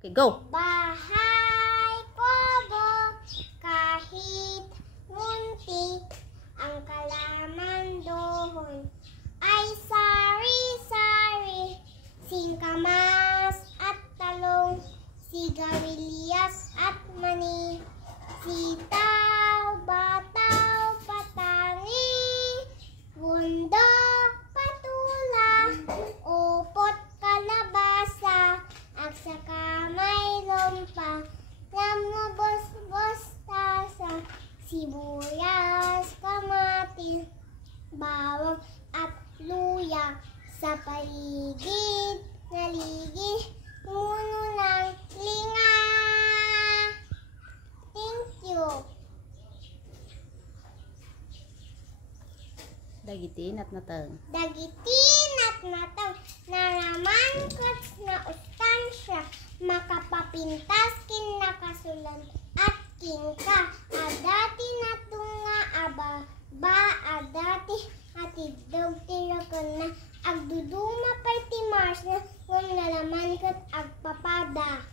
Okay, go! Bahay kubo, kahit muntik, ang kalaman doon ay sari-sari, singkamas at talong, sigarilyas at mani, sitaw, bataw, patani, bundok, patula, upot, kalabasa, at saka mayroon pa namabos-bos tasa, sibuyas, kamatis, bawang at luya. Sa paligid, naligid, puno ng linga. Thank you. Dagitin at natang. Dagitin at matang, naraman kat na ustansya, makapapintas kin nakasulan at kingka, adati na tunga aba, ba adati at idog tirakan na, agduduma pa'y timars na, nalaman kat agpapada.